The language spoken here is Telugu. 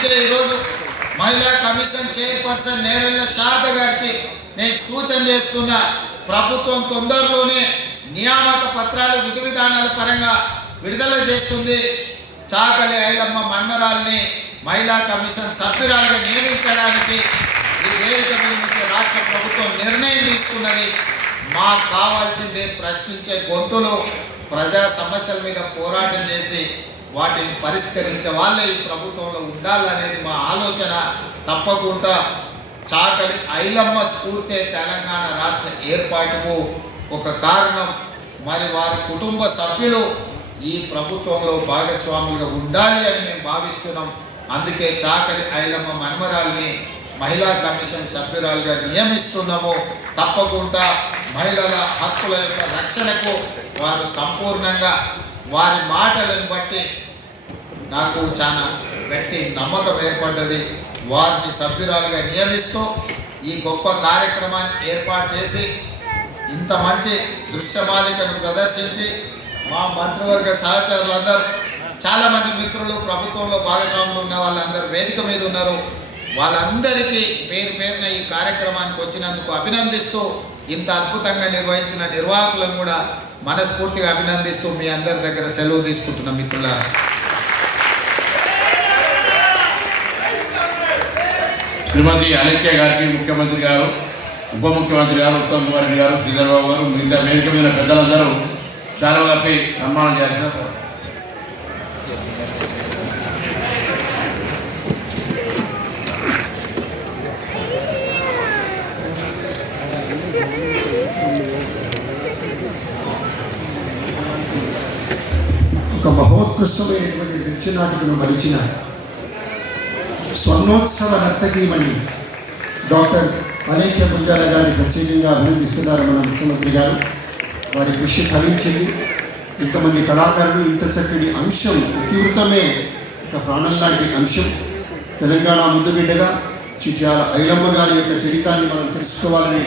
అందుకే ఈరోజు మహిళా కమిషన్ చైర్పర్సన్ నేరెళ్ల శారద గారికి నేను సూచన చేస్తున్నా, ప్రభుత్వం తొందరలోనే నియామక పత్రాలు విధి విధానాల పరంగా విడుదల చేస్తుంది. చాకలి ఐలమ్మ మన్మరాల్ని మహిళా కమిషన్ సభ్యురాలుగా నియమించడానికి ఈ వేదిక మీద నుంచి రాష్ట్ర ప్రభుత్వం నిర్ణయం తీసుకున్నది. మాకు కావాల్సిందే ప్రశ్నించే గొంతులు, ప్రజా సమస్యల మీద పోరాటం చేసి వాటిని పరిష్కరించే వాళ్ళే ఈ ప్రభుత్వంలో ఉండాలనేది మా ఆలోచన. తప్పకుండా చాకలి ఐలమ్మ స్ఫూర్తి తెలంగాణ రాష్ట్ర ఏర్పాటుకు ఒక కారణం. మరి వారి కుటుంబ సభ్యులు ఈ ప్రభుత్వంలో భాగస్వాములుగా ఉండాలి అని మేము భావిస్తున్నాం. అందుకే చాకలి ఐలమ్మ మన్మరాల్ని మహిళా కమిషన్ సభ్యురాలుగా నియమిస్తున్నాము. తప్పకుండా మహిళల హక్కుల యొక్క రక్షణకు వారు సంపూర్ణంగా వారి మాటలను బట్టి నాకు చాలా గట్టి నమ్మకం ఏర్పడ్డది. వారిని సభ్యురాలుగా నియమిస్తూ ఈ గొప్ప కార్యక్రమాన్ని ఏర్పాటు చేసి ఇంత మంచి దృశ్యమాలికను ప్రదర్శించి మా మంత్రివర్గ సహచరులందరూ చాలామంది మిత్రులు ప్రభుత్వంలో భాగస్వాములు ఉన్న వాళ్ళందరూ వేదిక మీద ఉన్నారు. వాళ్ళందరికీ పేరు పేరున ఈ కార్యక్రమానికి వచ్చినందుకు అభినందిస్తూ, ఇంత అద్భుతంగా నిర్వహించిన నిర్వాహకులను కూడా మనస్ఫూర్తిగా అభినందిస్తూ మీ అందరి దగ్గర సెలవు తీసుకుంటున్నాం మిత్రులారా. శ్రీమతి అలేఖ్య గారికి ముఖ్యమంత్రి గారు, ఉప ముఖ్యమంత్రి గారు, ఉత్తమ్ కుమార్ రెడ్డి గారు, శ్రీధర్బాబు గారు, మిగతా వేదిక మీద పెద్దలందరూ శాలువా కప్పి సన్మానం చేయాల్సిన ఒక మహోత్కృష్టమైనటువంటి నృత్య నాటికను మలిచిన స్వర్ణోత్సవ నర్తకీమణి డాక్టర్ అలేఖ్య గుంజాల గారిని ప్రత్యేకంగా అభినందిస్తున్నారు మన ముఖ్యమంత్రి గారు. వారి కృషి ఫలించింది. ఇంతమంది కళాకారులు, ఇంత చక్కటి అంశం, ఇతివృత్తమే ఒక ప్రాణం లాంటి అంశం. తెలంగాణ ముద్దుబిడ్డగా చిట్యాల ఐలమ్మ గారి యొక్క చరితాన్ని మనం తెలుసుకోవాలని